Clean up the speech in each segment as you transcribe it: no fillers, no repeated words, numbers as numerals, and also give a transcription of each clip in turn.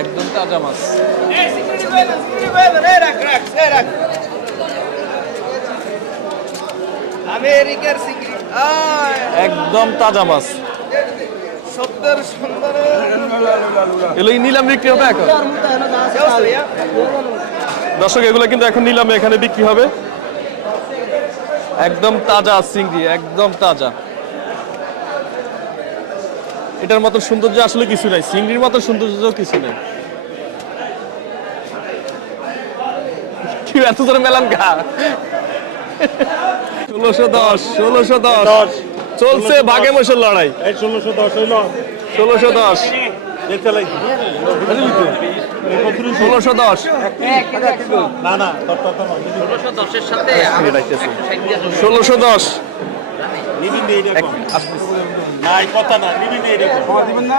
একদম তাজা মাছ। একদম তাজা মাছ। এগুলো নিলাম বিক্রি হবে এখন। দর্শক এগুলো কিন্তু এখন নিলামে এখানে বিক্রি হবে। একদম তাজা চিংড়ি, একদম তাজা। এটার মতো সৌন্দর্য আসলে কিছু নাই, চিংড়ির মতো সৌন্দর্য কিছু নেই। এত জোরে মেলান গা। 1610 1610 চলছে ভাগে মশের লড়াই। 1610 হইল 1610 1610 না না 1610 সাথে 1610 নিবিন দেই দেখো নাই কথা না নিবিন দেই দেখো খাওয়া দিবেন না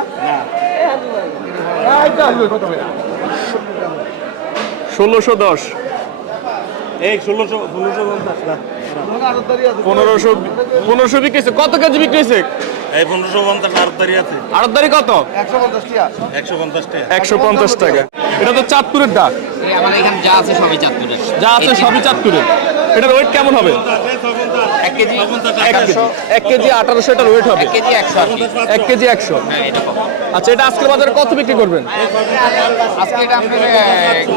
না এইটা হইলো কত হবে 1610 এই 1650 না 1500 বিক্রি হয়েছে। কত কেজি বিক্রি হয়েছে? এই 1550 আরদারি আছে। আড়তদারি কত? 150 টাকা 150 টাকা 150 টাকা। এটা তো চাঁদপুরের ডাক। আমার এখানে যা আছে সবই চাঁদপুরের, যা আছে সবই চাঁদপুরের। এটার ওয়েট কেমন হবে? 1 কেজি 1 কেজি 1800 এটার ওয়েট হবে। 1 কেজি 100 আর কি। 1 কেজি 100। হ্যাঁ এটা কম। আচ্ছা, এটা আজকের বাজারে কত বিক্রি করবেন? আজকে এটা আমরা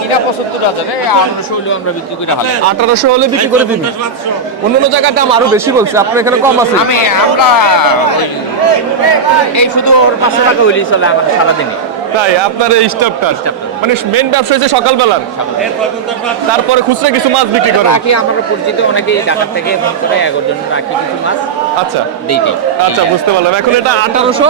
কিনা 75,000 1800 হইলেও আমরা বিক্রি করে হবে। 1800 হলে বিক্রি করে দিবেন। অন্যান্য জায়গায় দাম আরো বেশি বলছে, আপনার এখানে কম আছে। আমরা এই শুধু ওর 500 টাকা হইলেই চলে আমার সারাদিনই। তাই আপনার এই স্টাফটার মানে মেন ব্যবসা হচ্ছে সকালবেলার, তারপরে খুচরা কিছু মাছ বিক্রি করেন। রাখি আমার পরিচিত অনেকেই ঢাকা থেকে ফোন করে এগোর জন্য রাখি কিছু মাছ। আচ্ছা দিই আচ্ছা, বুঝতে পারলাম। এখন এটা 1800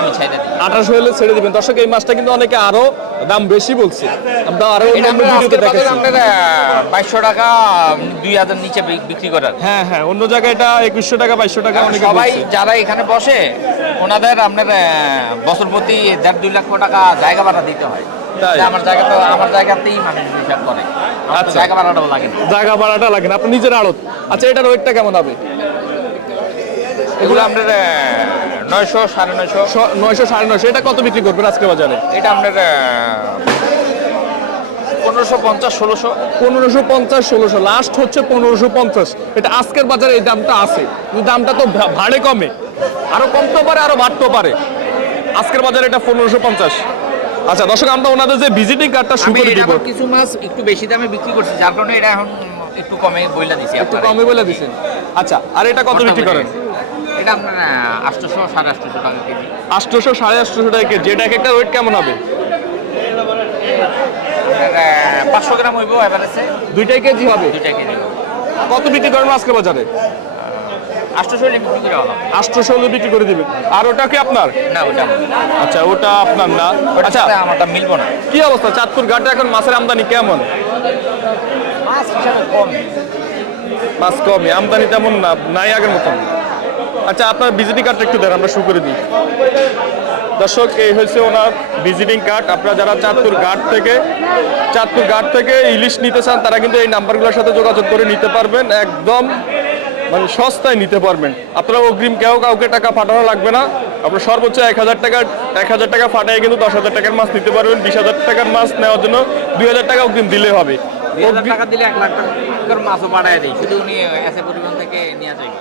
আমি ছেড়ে দিই। 1800 হলে ছেড়ে দিবেন। দর্শক এই মাছটা কিন্তু অনেকে আরো দাম বেশি বলছে, আমরা আরো অন্য ভিডিওতে দেখাচ্ছি। আমরা 2200 টাকা 2000 নিচে বিক্রি করার। হ্যাঁ হ্যাঁ, অন্য জায়গায় এটা 2100 টাকা 2200 টাকা অনেকে সবাই বলছে। যারা এখানে বসে ওনাদের আপনার বছর প্রতি 1.5-2 লক্ষ টাকা জায়গা ভাড়া দিতে হয়। তাই আমার জায়গাতেই মানুষ হিসাব করে। আচ্ছা, জায়গা ভাড়াটাও লাগে না। জায়গা ভাড়াটা লাগে না, আপনি নিজের আড়ত। আচ্ছা, এটার ওয়েটটা কেমন হবে? এগুলো আপনার 900 950 900 950। এটা কত বিক্রি করবেন আজকে বাজারে? এটা আপনার 1550 1600 1550 1600, লাস্ট হচ্ছে 1550। এটা আজকের বাজারে এই দামটা আছে, কিন্তু দামটা তো ভাড়ে কমে, আরো কমতেও পারে আরো বাড়তেও পারে। আজকের বাজারে এটা 1550। আচ্ছা দর্শক, আমরা ওনাদের যে ভিজিটিং কার্ডটা শুরু করে দিব। কিছু মাছ একটু বেশি দামে বিক্রি করছি, যার কারণে এটা এখন একটু কমে বইলা দিছি। একটু কমে বলে দিছেন। আচ্ছা, আর এটা কত বিক্রি করেন? এটা আপনার 800 850 টাকা কেজি। 800 850 টাকা কেজি। এটা একটা ওয়েট কেমন হবে? 500 গ্রাম হইব এভারেজে। 2 কেজি হবে। 2 কেজি। কত বিক্রি করেন আজকে বাজারে? 800 হলে বিক্রি করে হলো। 800 হলে বিক্রি করে দিবেন। আর ওটা কি আপনার? না ওটা আচ্ছা, ওটা আপনার না। আচ্ছা, আমারটা মিলবো না। কি অবস্থা চাঁদপুর ঘাটে এখন মাছের আমদানি কেমন? মাছ হিসাবে কম। মাছ কমই, আমদানি তেমন না, নাই আগের মতন। আচ্ছা, আপনার ভিজিটিং কার্ডটা একটু দেন, আমরা শুরু করে দিই। দর্শক, এই হচ্ছে ওনার ভিজিটিং কার্ড। আপনারা যারা চাঁদপুর ঘাট থেকে ইলিশ নিতে চান, তারা কিন্তু এই নাম্বারগুলোর সাথে যোগাযোগ করে নিতে পারবেন। একদম মানে সস্তায় নিতে পারবেন। আপনারা অগ্রিম কাউকে টাকা পাঠানো লাগবে না। আপনার সর্বোচ্চ 1000 টাকা ফাটায় কিন্তু 10,000 টাকার মাছ নিতে পারবেন। 20,000 টাকার মাছ নেওয়ার জন্য 2000 টাকা অগ্রিম দিলে হবে। 2000 টাকা দিলে 1 লাখ টাকার মাছও পাঠায় দেয়, শুধু উনি এসে পরিবহন থেকে নিয়ে যাবে।